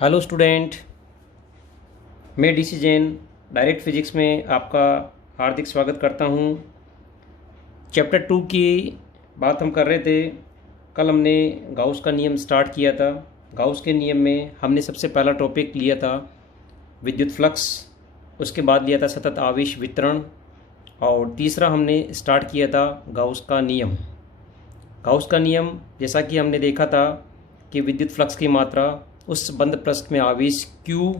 Hello student, मैं DC Jain direct physics में आपका हार्दिक स्वागत करता हूं। चैप्टर 2 की बात हम कर रहे थे। कल हमने गाउस का नियम स्टार्ट किया था। गाउस के नियम में हमने सबसे पहला टॉपिक लिया था विद्युत फ्लक्स, उसके बाद लिया था सतत आवेश वितरण, और तीसरा हमने स्टार्ट किया था गाउस का नियम। गाउस का नियम जैसा कि हमने देखा था कि विद्युत फ्लक्स की मात्रा उस बंद पृष्ठ में आवेश Q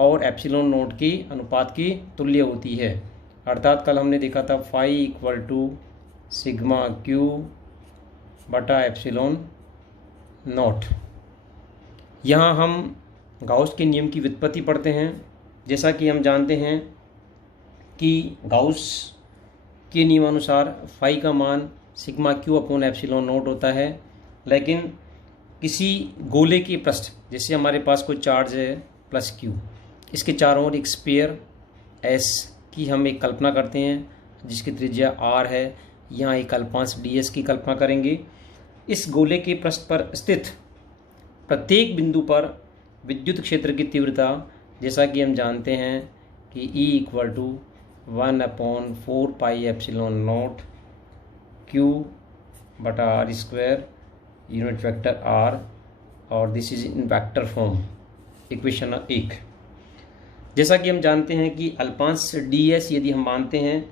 और एप्सिलॉन नोट की अनुपात की तुल्य होती है। अर्थात कल हमने देखा था phi equal to sigma Q बटा एप्सिलॉन नोट। यहाँ हम गाउस के नियम की व्युत्पत्ति पढ़ते हैं। जैसा कि हम जानते हैं कि गाउस के नियमानुसार फाई का मान sigma Q upon epsilon note होता है, लेकिन किसी गोले के पृष्ठ, जैसे हमारे पास कोई चार्ज है प्लस Q, इसके चारों ओर एक स्फीयर S की हम एक कल्पना करते हैं जिसकी त्रिज्या R है। यहाँ एक अल्पांश ds की कल्पना करेंगे। इस गोले के पृष्ठ पर स्थित प्रत्येक बिंदु पर विद्युत क्षेत्र की तीव्रता, जैसा कि हम जानते हैं कि E equal to 1/4 pi epsilon naught Q बटा R square unit vector R, और this is in vector form, equation 1। जैसा कि हम जानते हैं कि अल्पांश ds यदि हम मानते हैं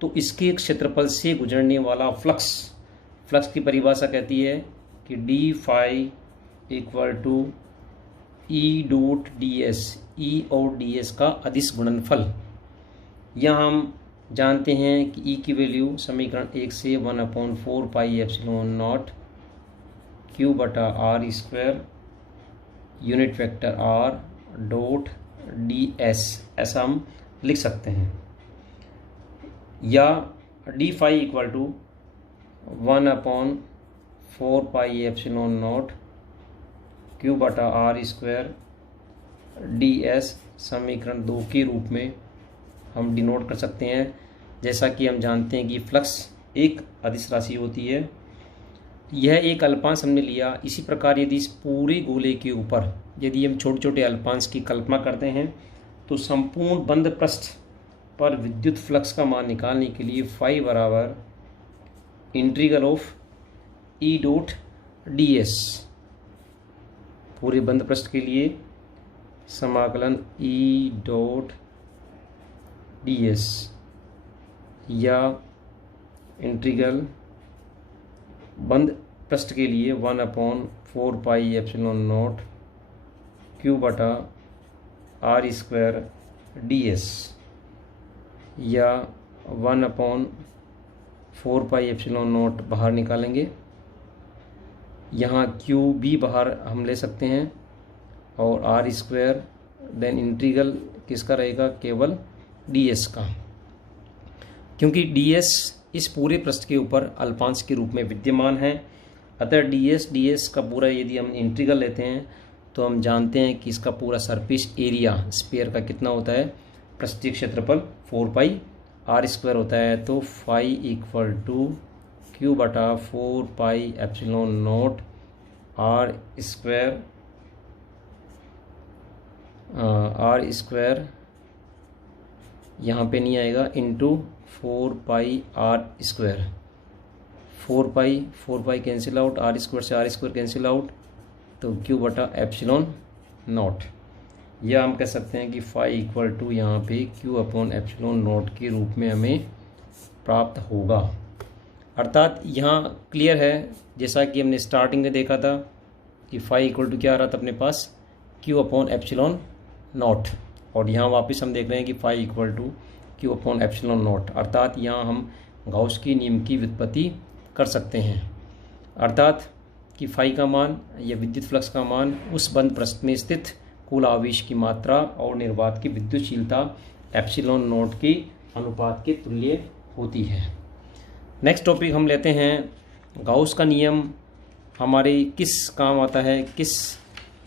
तो इसके क्षेत्रफल से गुजरने वाला फ्लक्स की परिभाषा कहती है कि D phi equal to E dot ds, E और ds का अदिश गुणनफल। यहाँ हम जानते हैं कि E की वैल्यू समीकरण 1 से 1/4 पाई एप्सिलॉन नॉट Q बटा R square unit vector R dot ds, ऐसा हम लिख सकते हैं। या D phi equal to 1/4 pi epsilon naught Q बटा R स्क्वायर ds समीकरण 2 के रूप में हम डिनोट कर सकते हैं। जैसा कि हम जानते हैं कि फ्लक्स एक अदिश राशि होती है। यह एक अल्पांश हमने लिया। इसी प्रकार यदि इस पूरे गोले के ऊपर यदि हम छोटे छोटे अल्पांश की कल्पना करते हैं तो संपूर्ण बंद पृष्ठ पर विद्युत फ्लक्स का मान निकालने के लिए फाई बराबर integral of E dot ds, पूरे बंद पृष्ठ के लिए समाकलन E डॉट ds या इंटीग्रल बंद पृष्ठ के लिए 1/4 पाई एप्सिलॉन नॉट Q बटा R स्क्वायर ds या 1/4 पाई एप्सिलॉन नॉट बाहर निकालेंगे। यहाँ Q भी बाहर हम ले सकते हैं और R स्क्वायर, देन इंटीग्रल किसका रहेगा, केवल ds का, क्योंकि ds इस पूरे पृष्ठ के ऊपर अल्पांश के रूप में विद्यमान है। अतः ds का पूरा यदि हम इंटीग्रल लेते हैं तो हम जानते हैं कि इसका पूरा सरफेस एरिया स्फीयर का कितना होता है, पृष्ठीय क्षेत्रफल 4 पाई R स्क्वायर होता है। तो फाई इक्वल टू Q बटा 4 पाई एप्सिलॉन नोट R स्क्वायर यहाँ पे नहीं आएगा, इंटू 4 पाई R square. 4 pi cancel out, R square से R स्क्वायर कैंसिल आउट, तो Q बटा एप्सिलॉन नॉट। या हम कह सकते हैं कि फाई इक्वल टू यहाँ पे Q अपॉन एप्सिलॉन नॉट के रूप में हमें प्राप्त होगा। अर्थात यहाँ क्लियर है, जैसा कि हमने स्टार्टिंग में देखा था कि फाई इक्वल टू क्या आ रहा था अपने पास, Q अपॉन एप्सिलॉन नॉट, और यहाँ वापस हम देख रहे हैं कि phi equal to Q upon epsilon naught. अर्थात यहाँ हम गाउस के नियम की व्युत्पत्ति कर सकते हैं। अर्थात कि फाई का मान या विद्युत फ्लक्स का मान उस बंद पृष्ठ में स्थित कुल आवेश की मात्रा और निर्वात की विद्युतशीलता एप्सिलॉन नॉट के अनुपात के तुल्य होती है। नेक्स्ट टॉपिक हम लेते हैं, गाउस का नियम हमारे किस काम आता है, किस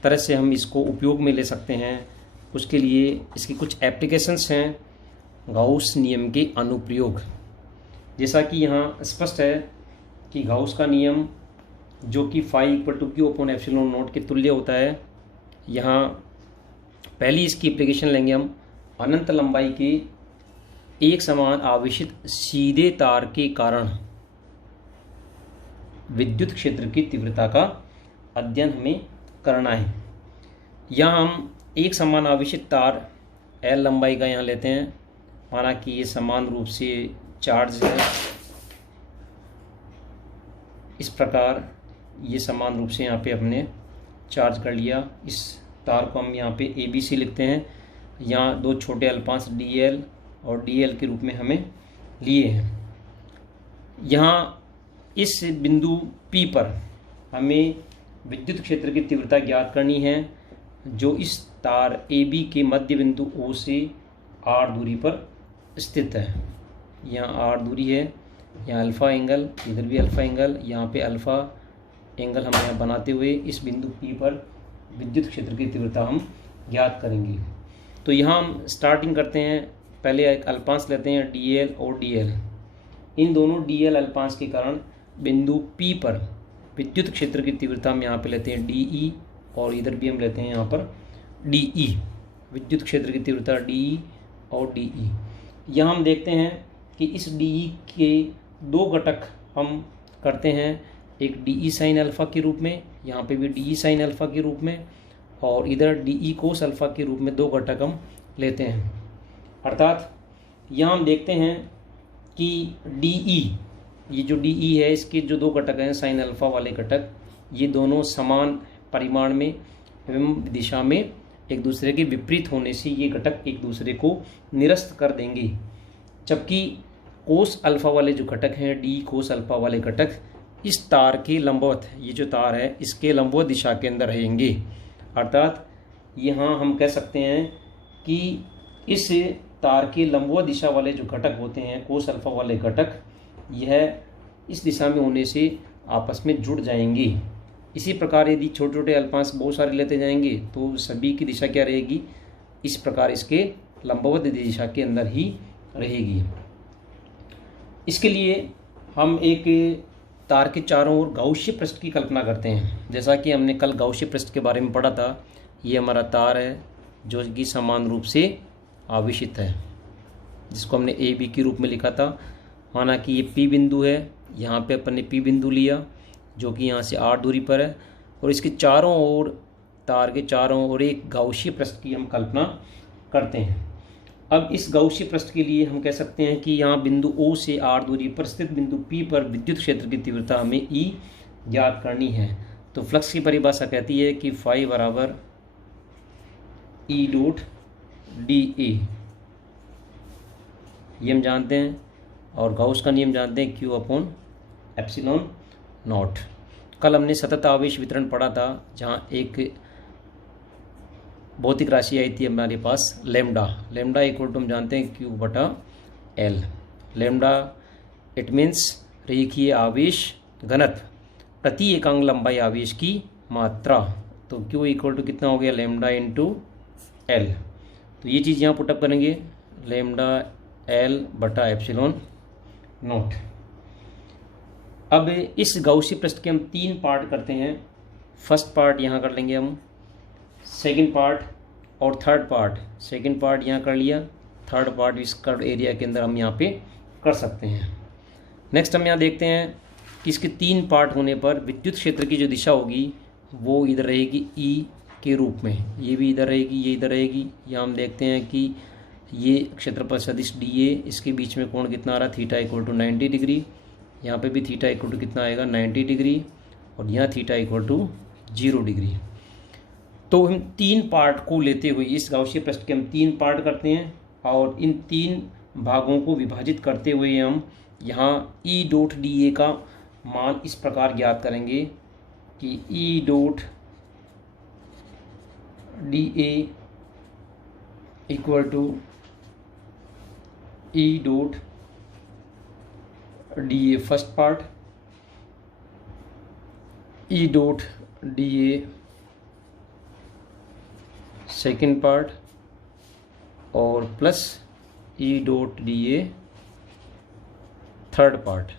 तरह से हम इसको उपयोग में ले सकते हैं, उसके लिए इसकी कुछ एप्लीकेशंस हैं। गाउस नियम के अनुप्रयोग, जैसा कि यहाँ स्पष्ट है कि गाउस का नियम जो कि phi equal to Q upon epsilon naught के तुल्य होता है, यहाँ पहली इसकी एप्लीकेशन लेंगे हम अनंत लंबाई के एक समान आवेशित सीधे तार के कारण विद्युत क्षेत्र की तीव्रता का अध्ययन हमें करना है। यहाँ हम एक समान आवेशित तार L लंबाई का यहाँ लेते हैं, माना कि ये समान रूप से चार्ज है, इस प्रकार ये समान रूप से यहाँ पे हमने चार्ज कर लिया। इस तार को हम यहाँ पे ABC लिखते हैं। यहाँ दो छोटे अल्पांश DL और DL के रूप में हमें लिए हैं। यहाँ इस बिंदु P पर हमें विद्युत क्षेत्र की तीव्रता ज्ञात करनी है, जो इस तार AB के मध्य बिंदु O से R दूरी पर स्थित है। यहाँ R दूरी है, यहाँ अल्फ़ा एंगल, इधर भी अल्फ़ा एंगल, यहाँ पे अल्फ़ा एंगल हम यहाँ बनाते हुए इस बिंदु P पर विद्युत क्षेत्र की तीव्रता हम ज्ञात करेंगे। तो यहाँ हम स्टार्टिंग करते हैं, पहले एक अल्पांश लेते हैं DL और DL। इन दोनों DL अल्पांश के कारण बिंदु P पर विद्युत क्षेत्र की तीव्रता हम यहाँ पे लेते हैं DE, और इधर भी हम लेते हैं यहाँ पर DE। विद्युत क्षेत्र की तीव्रता DE और DE। यहाँ हम देखते हैं कि इस DE के दो घटक हम करते हैं, एक DE साइन अल्फ़ा के रूप में, यहाँ पे भी DE साइन अल्फ़ा के रूप में, और इधर DE कोस अल्फ़ा के रूप में दो घटक हम लेते हैं। अर्थात यहाँ हम देखते हैं कि DE, ये जो DE है, इसके जो दो घटक हैं साइन अल्फ़ा वाले घटक, ये दोनों समान परिमाण में एवं दिशा में एक दूसरे के विपरीत होने से ये घटक एक दूसरे को निरस्त कर देंगे, जबकि कोस अल्फ़ा वाले जो घटक हैं, DE कोस अल्फ़ा वाले घटक इस तार के लंबवत, ये जो तार है इसके लंबवत दिशा के अंदर रहेंगे। अर्थात यहाँ हम कह सकते हैं कि इस तार के लंबवत दिशा वाले जो घटक होते हैं, कोस अल्फ़ा वाले घटक, यह इस दिशा में होने से आपस में जुड़ जाएंगे। इसी प्रकार यदि छोटे छोटे अल्पांश बहुत सारे लेते जाएंगे तो सभी की दिशा क्या रहेगी, इस प्रकार इसके लंबवत दिशा के अंदर ही रहेगी। इसके लिए हम एक तार के चारों ओर गाउसीय पृष्ठ की कल्पना करते हैं। जैसा कि हमने कल गाउसीय पृष्ठ के बारे में पढ़ा था, ये हमारा तार है जो कि समान रूप से आवेशित है, जिसको हमने AB के रूप में लिखा था। माना कि ये P बिंदु है, यहाँ पे अपन ने P बिंदु लिया जो कि यहाँ से R दूरी पर है, और इसके चारों ओर, तार के चारों ओर एक गाउसीय पृष्ठ की हम कल्पना करते हैं। अब इस गाउसीय पृष्ठ के लिए हम कह सकते हैं कि यहाँ बिंदु O से R दूरी पर स्थित बिंदु P पर विद्युत क्षेत्र की तीव्रता हमें E ज्ञात करनी है। तो फ्लक्स की परिभाषा कहती है कि फाई बराबर E डॉट dA, ये हम जानते हैं, और गाउस का नियम जानते हैं Q अपॉन एप्सिलॉन नॉट। कल हमने सतत आवेश वितरण पढ़ा था, जहाँ एक भौतिक राशि आई थी हमारे पास लेमडा इक्वल टू हम जानते हैं Q बटा L। लेमडा इट मीन्स रेखीय आवेश घनत्व प्रति एकांक लंबाई आवेश की मात्रा। तो Q इक्वल टू कितना हो गया, लेमडा इंटू L। तो ये चीज़ यहाँ पुटअप करेंगे, लेमडा L बटा एप्सिलॉन नॉट। अब इस गाउसीय पृष्ठ के हम तीन पार्ट करते हैं। फर्स्ट पार्ट यहाँ कर लेंगे हम, सेकंड पार्ट और थर्ड पार्ट। सेकंड पार्ट यहाँ कर लिया, थर्ड पार्ट इस कर्व एरिया के अंदर हम यहाँ पे कर सकते हैं। नेक्स्ट हम यहाँ देखते हैं कि इसके तीन पार्ट होने पर विद्युत क्षेत्र की जो दिशा होगी वो इधर रहेगी E के रूप में, ये भी इधर रहेगी, ये इधर रहेगी। यहाँ हम देखते हैं कि ये क्षेत्रफल सदिश DA, इसके बीच में कोण कितना आ रहा है, थीटा इक्वल टू 90 डिग्री। यहाँ पे भी थीटा इक्वल टू कितना आएगा, 90 डिग्री, और यहाँ थीटा इक्वल टू 0 डिग्री। तो हम तीन पार्ट को लेते हुए इस गाउसीय पृष्ठ के हम तीन पार्ट करते हैं, और इन तीन भागों को विभाजित करते हुए हम यहाँ E डॉट dA का मान इस प्रकार ज्ञात करेंगे कि E dot dA equal to E dot dA first part, E dot dA second part, और plus E dot dA third part.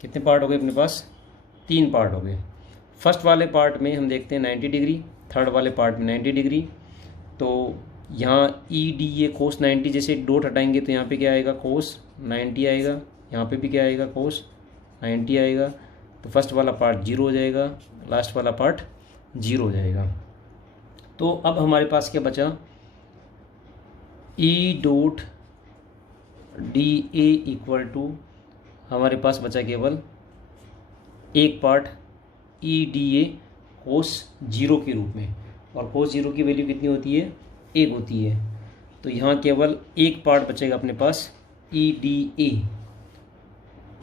कितने पार्ट हो गए अपने पास, तीन पार्ट हो गए। फर्स्ट वाले पार्ट में हम देखते हैं 90 डिग्री, थर्ड वाले पार्ट में 90 डिग्री। तो यहाँ ई डी ए कोस 90, जैसे एक डॉट हटाएंगे तो यहाँ पे क्या आएगा, कोस 90 आएगा, यहाँ पे भी क्या आएगा, कोस 90 आएगा। तो फर्स्ट वाला पार्ट 0 हो जाएगा, लास्ट वाला पार्ट 0 हो जाएगा। तो अब हमारे पास क्या बचा, E dot D A equal to, हमारे पास बचा केवल एक part E D A cos 0 के रूप में, और कोस 0 की वैल्यू कितनी होती है, 1 होती है। तो यहाँ केवल एक पार्ट बचेगा अपने पास, E D A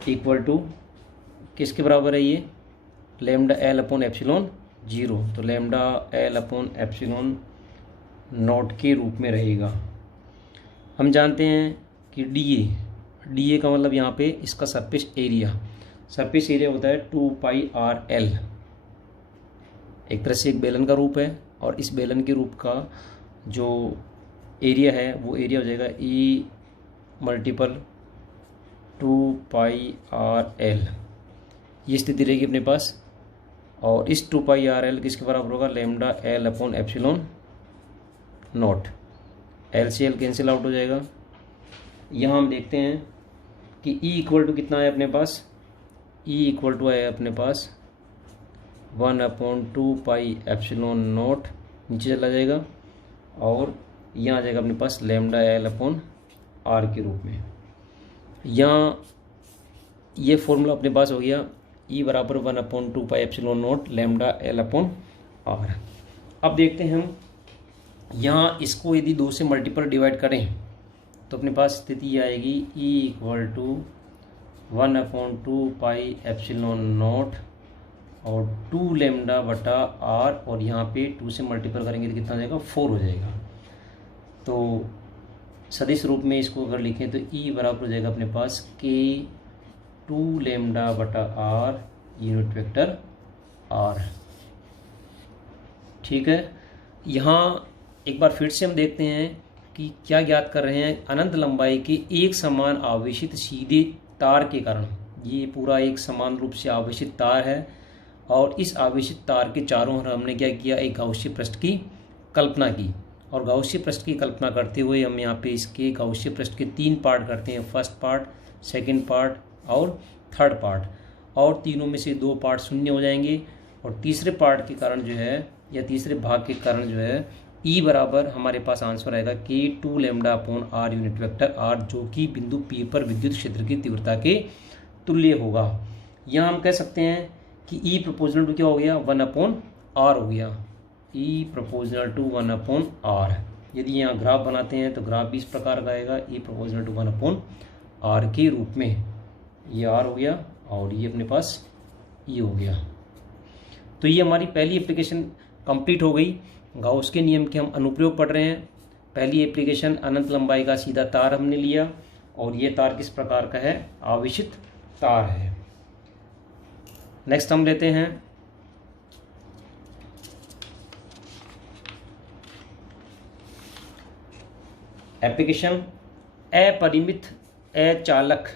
equal to किसके बराबर है ये, लैम्डा एल अपॉन एप्सिलॉन 0। तो lambda L upon epsilon naught के रूप में रहेगा। हम जानते हैं कि डी ए का मतलब यहाँ पे इसका सरफेस एरिया होता है 2πr_l। एक तरह से एक बेलन का रूप है, और इस बेलन के रूप का जो एरिया है वो एरिया हो जाएगा E मल्टीपल 2πr_l। ये स्थिति रहेगी अपने पास, और इस 2πr_l किसके बराबर होगा, lambda L upon epsilon not. L से एल कैंसिल आउट हो जाएगा। यहाँ हम देखते हैं कि E इक्वल टू कितना है अपने पास, E इक्वल टू है अपने पास 1/2π एप्सिलॉन नॉट, नीचे चला जाएगा, और यहाँ आ जाएगा अपने पास लैम्डा एल अपॉन आर के रूप में। यहाँ ये फॉर्मूला अपने पास हो गया, E बराबर 1/2π epsilon naught lambda L upon R. अब देखते हैं हम यहाँ इसको यदि 2 से मल्टीपल डिवाइड करें तो अपने पास स्थिति आएगी E equal to 1/2π epsilon naught और 2 लैम्डा बटा आर, और यहाँ पे 2 से मल्टीपल करेंगे तो कितना हो जाएगा, 4 हो जाएगा। तो सदिश रूप में इसको अगर लिखें तो E बराबर हो जाएगा अपने पास K 2 लैम्डा बटा आर यूनिट वेक्टर आर। ठीक है, यहाँ एक बार फिर से हम देखते हैं कि क्या ज्ञात कर रहे हैं। अनंत लंबाई के एक समान आवेशित सीधे तार के कारण, ये पूरा एक समान रूप से आवेशित तार है, और इस आवेशित तार के चारों ओर हमने क्या किया, एक गाउसीय पृष्ठ की कल्पना की। और गाउसीय पृष्ठ की कल्पना करते हुए हम यहाँ पे इसके गाउसीय पृष्ठ के 3 पार्ट करते हैं, फर्स्ट पार्ट, सेकंड पार्ट और थर्ड पार्ट, और तीनों में से 2 पार्ट शून्य हो जाएंगे, और तीसरे पार्ट के कारण जो है, या तीसरे भाग के कारण जो है, E बराबर हमारे पास आंसर आएगा K 2 lambda upon R unit vector R, जो कि बिंदु P पर विद्युत क्षेत्र की तीव्रता के तुल्य होगा। यहाँ हम कह सकते हैं कि E प्रोपोर्शनल टू क्या हो गया, 1/r हो गया, E प्रोपोर्शनल टू 1/r। यदि यहाँ ग्राफ बनाते हैं तो ग्राफ भी इस प्रकार का आएगा, E प्रोपोर्शनल टू 1/r के रूप में। ये r हो गया और ये अपने पास E हो गया। तो ये हमारी पहली एप्लीकेशन कंप्लीट हो गई। गाउस के नियम के हम अनुप्रयोग पढ़ रहे हैं। पहली एप्लीकेशन अनंत लंबाई का सीधा तार हमने लिया, और ये तार किस प्रकार का है, आवेशित तार है। नेक्स्ट हम लेते हैं एप्लीकेशन अपरिमित अचालक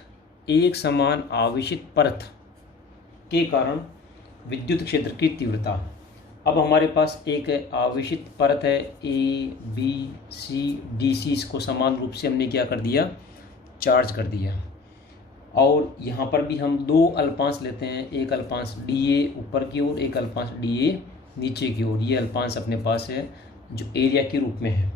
एक समान आवेशित परत के कारण विद्युत क्षेत्र की तीव्रता। अब हमारे पास एक आवेशित परत है ABC इसको समान रूप से हमने क्या कर दिया, चार्ज कर दिया, और यहाँ पर भी हम 2 अल्पांश लेते हैं, एक अल्पांश DA ऊपर की ओर, एक अल्पांश DA नीचे की ओर। ये अल्पांश अपने पास है जो एरिया के रूप में है,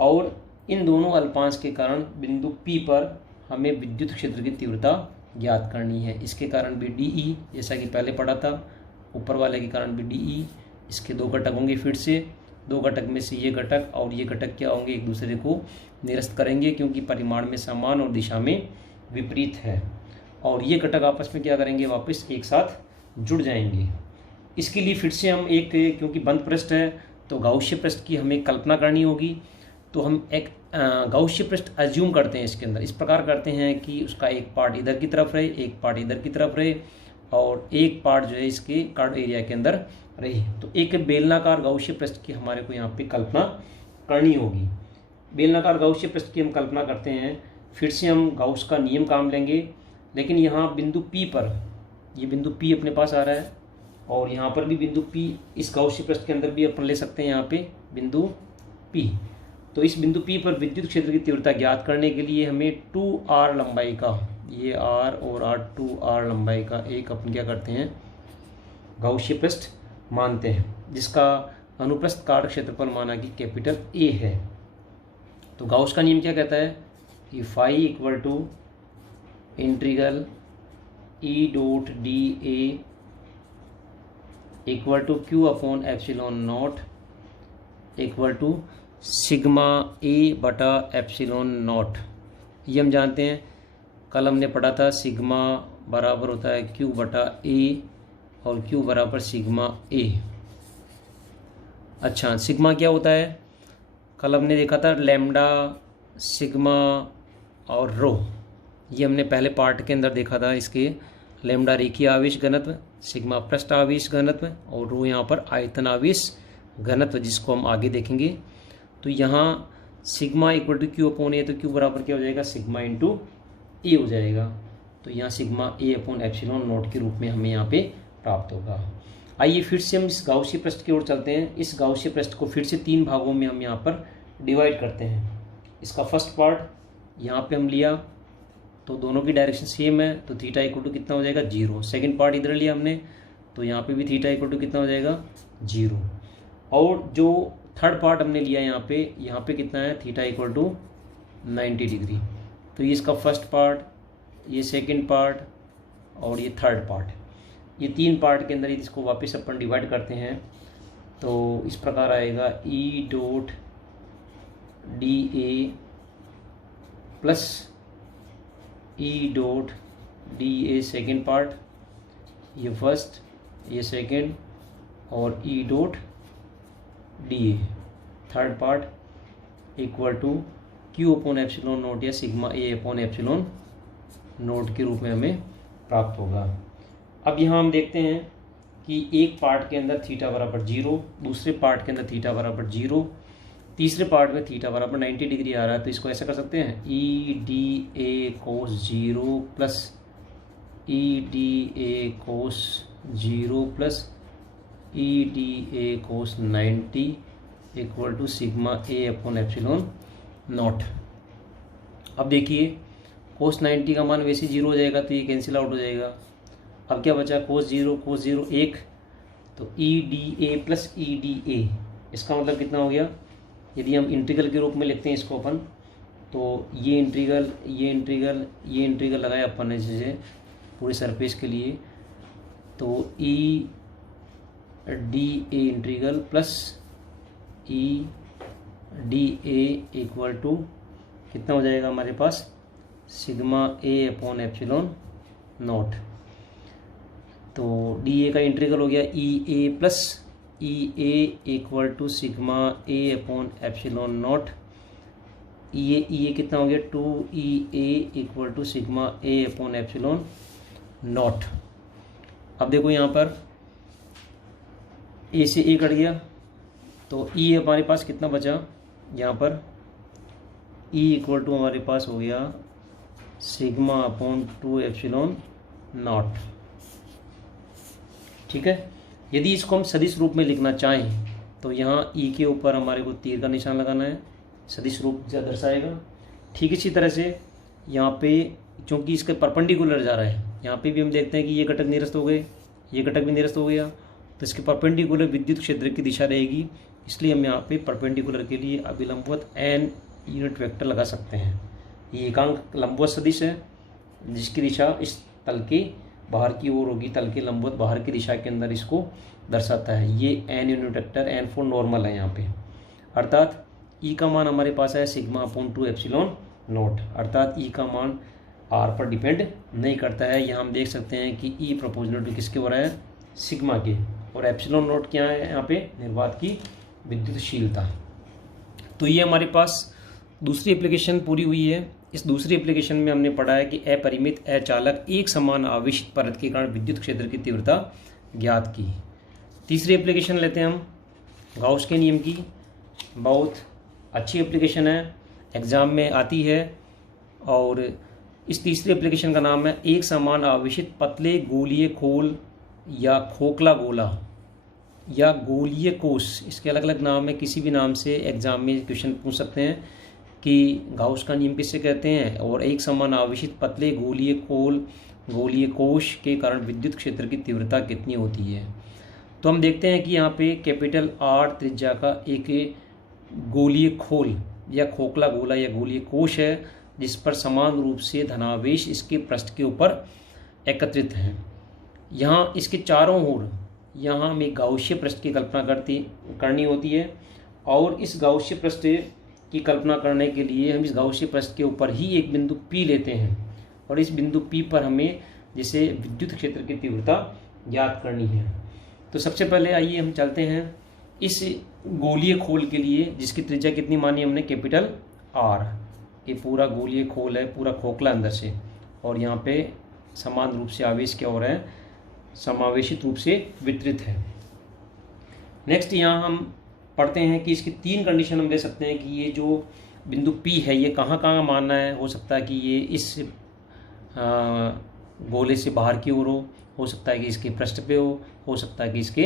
और इन दोनों अल्पांश के कारण बिंदु P पर हमें विद्युत क्षेत्र की तीव्रता ज्ञात करनी है। इसके कारण भी DE, जैसा कि पहले पढ़ा था, ऊपर वाले के कारण भी DE। इसके 2 घटक होंगे, फिर से 2 घटक में से ये घटक और ये घटक क्या होंगे, एक दूसरे को निरस्त करेंगे, क्योंकि परिमाण में समान और दिशा में विपरीत है, और ये घटक आपस में क्या करेंगे, वापस एक साथ जुड़ जाएंगे। इसके लिए फिर से हम एक, क्योंकि बंद पृष्ठ है तो गाउसीय पृष्ठ की हमें कल्पना करनी होगी। तो हम एक गाउसीय पृष्ठ अज्यूम करते हैं, इसके अंदर इस प्रकार करते हैं कि उसका एक पार्ट इधर की तरफ रहे, एक पार्ट इधर की तरफ रहे, और एक पार्ट जो है इसके कर्व एरिया के अंदर रहे। तो एक बेलनाकार गाउसीय पृष्ठ की हमारे को यहाँ पे कल्पना करनी होगी। बेलनाकार गाउसीय पृष्ठ की हम कल्पना करते हैं, फिर से हम गाउस का नियम काम लेंगे, लेकिन यहाँ बिंदु P पर, ये बिंदु P अपने पास आ रहा है, और यहाँ पर भी बिंदु P, इस गाउसीय पृष्ठ के अंदर भी अपन ले सकते हैं यहाँ पे बिंदु P। तो इस बिंदु P पर विद्युत क्षेत्र की तीव्रता ज्ञात करने के लिए हमें 2r लंबाई का, ये r और r 2r लंबाई का एक अपन क्या करते हैं, गाउसीय पृष्ठ मानते हैं, जिसका अनुप्रस्थ काट क्षेत्रफल माना कि कैपिटल A है। तो गाउस का नियम क्या कहता है कि phi equal to integral E dot D A equal to Q upon epsilon naught equal to sigma A बटा एप्सिलॉन नॉट। ये हम जानते हैं, कल हमने पढ़ा था सिग्मा बराबर होता है क्यू बटा ए और क्यू बराबर सिग्मा ए। अच्छा, सिग्मा क्या होता है, कल हमने देखा था लैम्डा, सिग्मा और रो, ये हमने पहले पार्ट के अंदर देखा था। इसके लैम्डा रेखीय आवेश घनत्व, सिग्मा पृष्ठ आवेश घनत्व और रो यहाँ पर आयतन आवेश घनत्व, जिसको हम आगे देखेंगे। तो यहाँ sigma equal to Q upon A, तो क्यू बराबर क्या हो जाएगा, सिग्मा इंटू ए हो जाएगा। तो यहाँ sigma A upon epsilon naught के रूप में हमें यहाँ पे प्राप्त होगा। आइए फिर से हम इस गाउसीय पृष्ठ की ओर चलते हैं। इस गाउसीय पृष्ठ को फिर से 3 भागों में हम यहाँ पर डिवाइड करते हैं। इसका फर्स्ट पार्ट यहाँ पे हम लिया तो दोनों की डायरेक्शन सेम है, तो थीटा इक्वल टू कितना हो जाएगा, 0। सेकंड पार्ट इधर लिया हमने, तो यहाँ पे भी थीटा इक्वल टू कितना हो जाएगा, 0। और जो थर्ड पार्ट हमने लिया यहाँ पे कितना है, थीटा इक्वल टू 90 डिग्री। तो ये इसका फर्स्ट पार्ट, ये सेकंड पार्ट और ये थर्ड पार्ट, ये 3 पार्ट के अंदर इसको वापस अपन डिवाइड करते हैं। तो इस प्रकार आएगा E dot D A plus E dot D A second part, ये फर्स्ट, ये सेकेंड, और E dot D A third part equal to Q upon epsilon naught या sigma A upon epsilon naught के रूप में हमें प्राप्त होगा। अब यहाँ हम देखते हैं कि एक पार्ट के अंदर थीटा बराबर 0, दूसरे पार्ट के अंदर थीटा बराबर 0, तीसरे पार्ट में थीटा बराबर 90 डिग्री आ रहा है। तो इसको ऐसा कर सकते हैं, E D A cos 0 plus E D A cos 0 plus E D A cos 90 equal to sigma A upon epsilon naught. अब देखिए कोस 90 का मान वैसे 0 हो जाएगा, तो ये कैंसिल आउट हो जाएगा। अब क्या बचा, कोस 0 1, तो E D A plus E D ए, इसका मतलब कितना हो गया, यदि हम इंटीग्रल के रूप में लिखते हैं इसको अपन, तो ये इंटीग्रल लगाया अपन ने जैसे पूरे सरफेस के लिए, तो E D A integral plus E D A equal to कितना हो जाएगा हमारे पास, sigma A upon epsilon naught. तो डी ए का इंटीग्रल हो गया E A plus E A equal to sigma A upon epsilon naught. E A कितना हो गया, 2 equal to sigma A upon epsilon naught. अब देखो यहाँ पर ए से ए कट गया, तो ई हमारे पास कितना बचा, यहाँ पर ई इक्वल टू हमारे पास हो गया सिग्मा अपॉन 2 एप्सिलॉन नॉट। ठीक है, यदि इसको हम सदिश रूप में लिखना चाहें तो यहाँ ई के ऊपर हमारे को तीर का निशान लगाना है, सदिश रूप से दर्शाएगा। ठीक इसी तरह से यहाँ पे क्योंकि इसके परपेंडिकुलर जा रहा है, यहाँ पे भी हम देखते हैं कि ये घटक निरस्त हो गए, ये घटक भी निरस्त हो गया, तो इसके परपेंडिकुलर विद्युत क्षेत्र की दिशा रहेगी। इसलिए हम यहाँ पे परपेंडिकुलर के लिए अभिलंबवत एन यूनिट वेक्टर लगा सकते हैं। ये एकांक लंबवत सदिश है जिसकी दिशा इस तल के बाहर की ओर होगी, तल के लंबवत बाहर की दिशा के अंदर इसको दर्शाता है। ये N unit vector N for normal है यहाँ पे, अर्थात ई का मान हमारे पास है सिग्मा अपॉन 2 एप्सिलॉन नॉट, अर्थात ई का मान आर पर डिपेंड नहीं करता है। यहाँ हम देख सकते हैं कि ई प्रोपोर्शनल टू किसके बराबर है, सिग्मा के, और एप्सिलॉन नॉट क्या है यहाँ पे, निर्वात की विद्युतशीलता। तो ये हमारे पास दूसरी एप्लीकेशन पूरी हुई है। इस दूसरी एप्लीकेशन में हमने पढ़ा है कि अपरिमित अचालक एक समान आवेशित परत के कारण विद्युत क्षेत्र की तीव्रता ज्ञात की। तीसरी एप्लीकेशन लेते हैं हम गाउस के नियम की, बहुत अच्छी एप्लीकेशन है, एग्ज़ाम में आती है। और इस तीसरी एप्लीकेशन का नाम है एक समान आवेशित पतले गोलीय खोल या खोखला गोला या गोलीय कोश, इसके अलग अलग नाम है, किसी भी नाम से एग्जाम में क्वेश्चन पूछ सकते हैं कि गाउस का नियम किससे कहते हैं, और एक समान आवेशित पतले गोलीय कोश के कारण विद्युत क्षेत्र की तीव्रता कितनी होती है। तो हम देखते हैं कि यहाँ पे कैपिटल R त्रिज्या का एक गोलीय खोल या खोखला गोला या गोलीय कोश है, जिस पर समान रूप से धनावेश इसके पृष्ठ के ऊपर एकत्रित हैं। यहाँ इसके चारों ओर यहाँ हमें गाउसीय पृष्ठ की कल्पना करनी होती है, और इस गाउसीय पृष्ठ की कल्पना करने के लिए हम इस गाउसीय पृष्ठ के ऊपर ही एक बिंदु P लेते हैं, और इस बिंदु P पर हमें जैसे विद्युत क्षेत्र की तीव्रता ज्ञात करनी है। तो सबसे पहले आइए हम चलते हैं इस गोलीय खोल के लिए, जिसकी त्रिज्या कितनी मानी हमने, कैपिटल R। ये पूरा गोलीय खोल है, पूरा खोखला अंदर से, और यहाँ पे समान रूप से आवेश क्या हो रहा है, समावेशित रूप से वितरित है। नेक्स्ट यहाँ हम पढ़ते हैं कि इसकी 3 कंडीशन हम दे सकते हैं कि ये जो बिंदु P है ये कहाँ कहाँ मानना है। हो सकता है कि ये इस गोले से बाहर की ओर हो सकता है कि इसके पृष्ठ पे हो सकता है कि इसके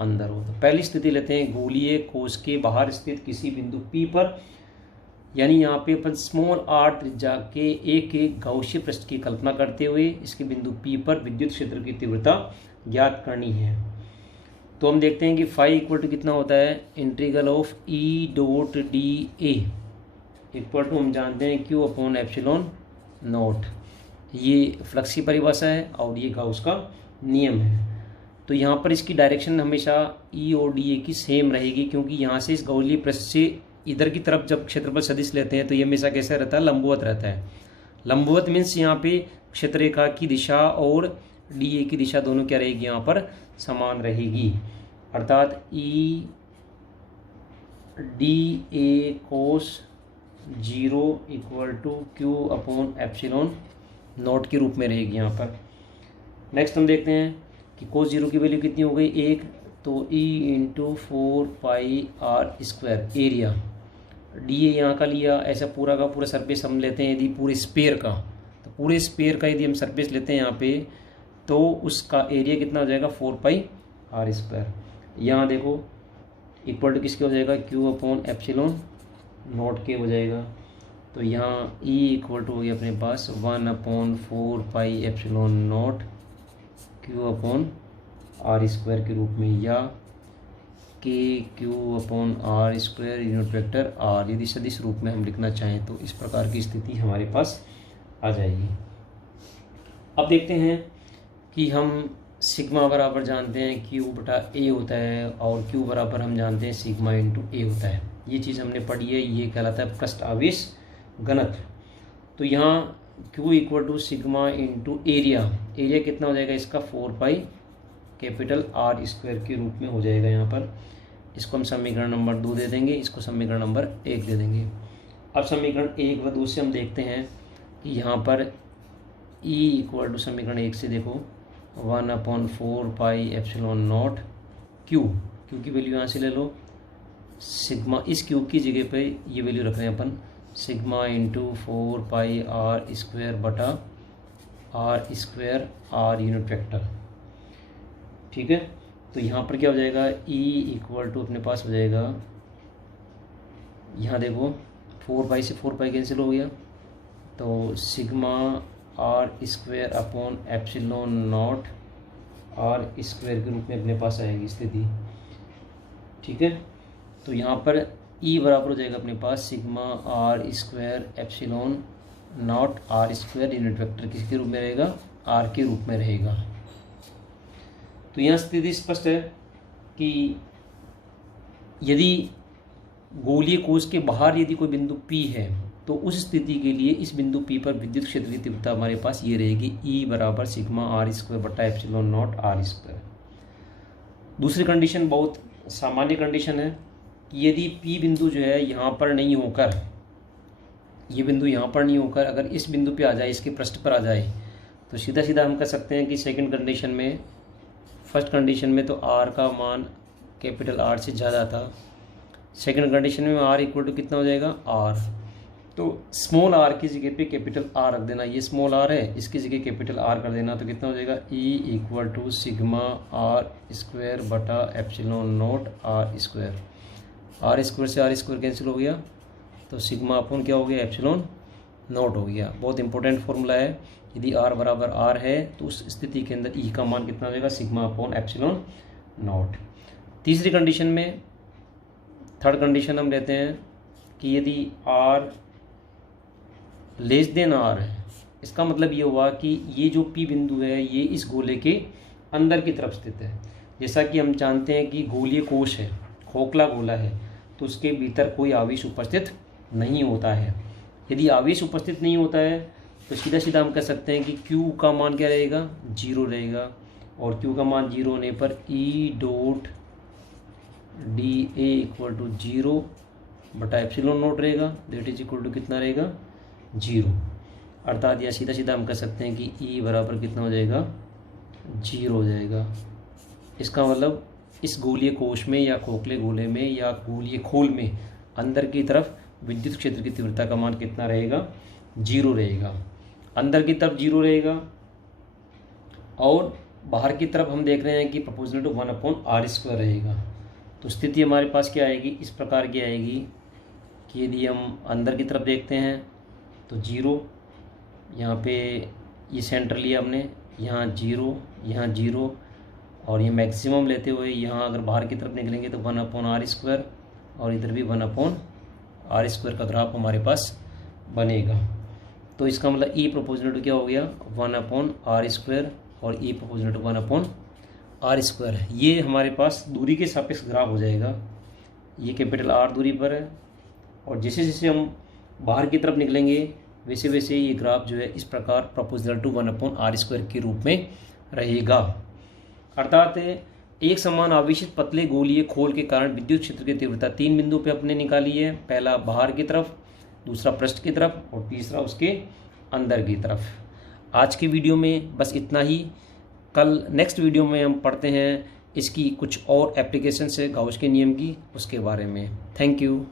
अंदर हो। तो पहली स्थिति लेते हैं, गोलीय कोश के बाहर स्थित किसी बिंदु P पर, यानी यहाँ पे अपन स्मॉल r त्रिज्या के एक गाउसीय पृष्ठ की कल्पना करते हुए इसके बिंदु P पर विद्युत क्षेत्र की तीव्रता ज्ञात करनी है। तो हम देखते हैं कि फाई इक्वल टू कितना होता है, integral of E dot dA equal to हम जानते हैं Q अपॉन एप्सिलॉन नॉट। ये फ्लक्स की परिभाषा है और ये गाउस का नियम है। तो यहाँ पर इसकी डायरेक्शन हमेशा E और dA की सेम रहेगी, क्योंकि यहाँ से इस गोलीय पृष्ठ से इधर की तरफ जब क्षेत्रफल सदिश लेते हैं तो ये हमेशा कैसा रहता है, लंबवत रहता है। लंबवत मीन्स यहाँ पे क्षेत्र रेखा की दिशा और dA की दिशा दोनों क्या रहेगी, यहाँ पर समान रहेगी। अर्थात E dA cos 0 equal to Q upon epsilon naught के रूप में रहेगी यहाँ पर। नेक्स्ट हम देखते हैं कि कोस 0 की वैल्यू कितनी हो गई, 1, तो E इंटू 4 पाई R स्क्वायर एरिया। dA यहाँ का लिया, ऐसा पूरा का पूरा सरफेस हम लेते हैं यदि पूरे स्पेयर का, तो पूरे स्पेयर का यदि हम सरफेस लेते हैं यहाँ पे तो उसका एरिया कितना हो जाएगा, 4 पाई R स्क्वायर। यहाँ देखो इक्वल टू किसके हो जाएगा, Q अपॉन एप्सिलॉन नॉट के हो जाएगा। तो यहाँ E इक्वल टू हो गया अपने पास 1 अपॉन 4 पाई epsilon naught Q upon R square के रूप में, या Q upon R square unit vector R, यदि सदिश रूप में हम लिखना चाहें तो इस प्रकार की स्थिति हमारे पास आ जाएगी। अब देखते हैं कि हम सिग्मा बराबर जानते हैं Q बटा A होता है, और Q बराबर हम जानते हैं सिग्मा इंटू A होता है। ये चीज़ हमने पढ़ी है, ये कहलाता है पृष्ठ आवेश घनत्व। तो यहाँ Q equal to sigma into area कितना हो जाएगा इसका, 4 पाई कैपिटल R स्क्वायर के रूप में हो जाएगा। यहाँ पर इसको हम समीकरण नंबर 2 दे देंगे, इसको समीकरण नंबर 1 दे देंगे। अब समीकरण 1 व 2 से हम देखते हैं कि यहाँ पर E इक्वल टू समीकरण 1 से देखो 1 अपॉन 4 पाई एप्सिलॉन नॉट Q की वैल्यू यहाँ से ले लो, सिग्मा इस Q की जगह पे ये वैल्यू रख रहे हैं अपन, सिग्मा इंटू 4 पाई R स्क्वायर बटा R square R unit vector. ठीक है, तो यहाँ पर क्या हो जाएगा, E इक्वल टू अपने पास हो जाएगा, यहाँ देखो 4 पाई से 4 पाई कैंसिल हो गया, तो sigma R square upon epsilon naught R square के रूप में अपने पास आएगी स्थिति। ठीक है, तो यहाँ पर E बराबर हो जाएगा अपने पास sigma R square epsilon naught R square unit vector किसके रूप में रहेगा, R के रूप में रहेगा। तो यहाँ स्थिति स्पष्ट है कि यदि गोलीय कोश के बाहर यदि कोई बिंदु P है तो उस स्थिति के लिए इस बिंदु P पर विद्युत क्षेत्र की तीव्रता हमारे पास ये रहेगी, E बराबर सिग्मा R स्क्वायर बटा एप्सिलॉन नॉट R स्क्वायर। दूसरी कंडीशन बहुत सामान्य कंडीशन है कि यदि P बिंदु जो है यहाँ पर नहीं होकर, ये बिंदु यहाँ पर नहीं होकर अगर इस बिंदु पे आ जाए, इसके पृष्ठ पर आ जाए, तो सीधा सीधा हम कह सकते हैं कि सेकंड कंडीशन में, फर्स्ट कंडीशन में तो R का मान कैपिटल R से ज़्यादा था, सेकंड कंडीशन में R इक्वल टू कितना हो जाएगा, R। तो स्मॉल आर की जगह पे कैपिटल आर रख देना, ये स्मॉल आर है, इसकी जगह कैपिटल आर कर देना, तो कितना हो जाएगा E equal to sigma R square बटा epsilon naught R square. R square से आर स्क्वायर कैंसिल हो गया, तो सिग्मा अपॉन क्या हो गया एप्सिलॉन नॉट हो गया। बहुत इंपॉर्टेंट फॉर्मूला है, यदि आर बराबर आर है तो उस स्थिति के अंदर ई का मान कितना हो जाएगा सिग्मा अपॉन एप्सिलॉन नॉट। तीसरी कंडीशन में, थर्ड कंडीशन हम लेते हैं कि यदि आर लेस देन आर है, इसका मतलब ये हुआ कि ये जो पी बिंदु है ये इस गोले के अंदर की तरफ स्थित है। जैसा कि हम जानते हैं कि गोलीय कोश है, खोखला गोला है, तो उसके भीतर कोई आवेश उपस्थित नहीं होता है। यदि आवेश उपस्थित नहीं होता है तो सीधा सीधा हम कह सकते हैं कि Q का मान क्या रहेगा, 0 रहेगा, और Q का मान 0 होने पर E dot D A equal to 0 बटा एप्सिलॉन नॉट रहेगा, दैट इज इक्वल टू कितना रहेगा 0। अर्थात यह सीधा सीधा हम कह सकते हैं कि E बराबर कितना हो जाएगा 0 हो जाएगा। इसका मतलब इस गोलीय कोश में या खोखले गोले में या गोलीय खोल में अंदर की तरफ विद्युत क्षेत्र की तीव्रता का मान कितना रहेगा 0 रहेगा। अंदर की तरफ 0 रहेगा और बाहर की तरफ हम देख रहे हैं कि प्रोपोर्शनल टू 1/r² रहेगा। तो स्थिति हमारे पास क्या आएगी, इस प्रकार की आएगी कि यदि हम अंदर की तरफ देखते हैं तो 0, यहाँ पे ये सेंटर लिया हमने, यहाँ 0, यहाँ 0, और ये मैक्सिमम लेते हुए यहाँ अगर बाहर की तरफ निकलेंगे तो 1/r² और इधर भी 1/r² का ग्राफ हमारे पास बनेगा। तो इसका मतलब E प्रोपोर्शनल टू क्या हो गया 1/r² और E प्रोपोर्शनल टू 1/r²। ये हमारे पास दूरी के सापेक्ष ग्राफ हो जाएगा। ये कैपिटल R दूरी पर है और जैसे जैसे हम बाहर की तरफ निकलेंगे वैसे वैसे ये ग्राफ जो है इस प्रकार प्रोपोर्शनल टू 1/r² के रूप में रहेगा। अर्थात एक समान आवेशित पतले गोलीय खोल के कारण विद्युत क्षेत्र की तीव्रता 3 बिंदु पे अपने निकाली है। पहला बाहर की तरफ, दूसरा पृष्ठ की तरफ और तीसरा उसके अंदर की तरफ। आज की वीडियो में बस इतना ही। कल नेक्स्ट वीडियो में हम पढ़ते हैं इसकी कुछ और एप्लीकेशन है गाउस के नियम की, उसके बारे में। Thank you.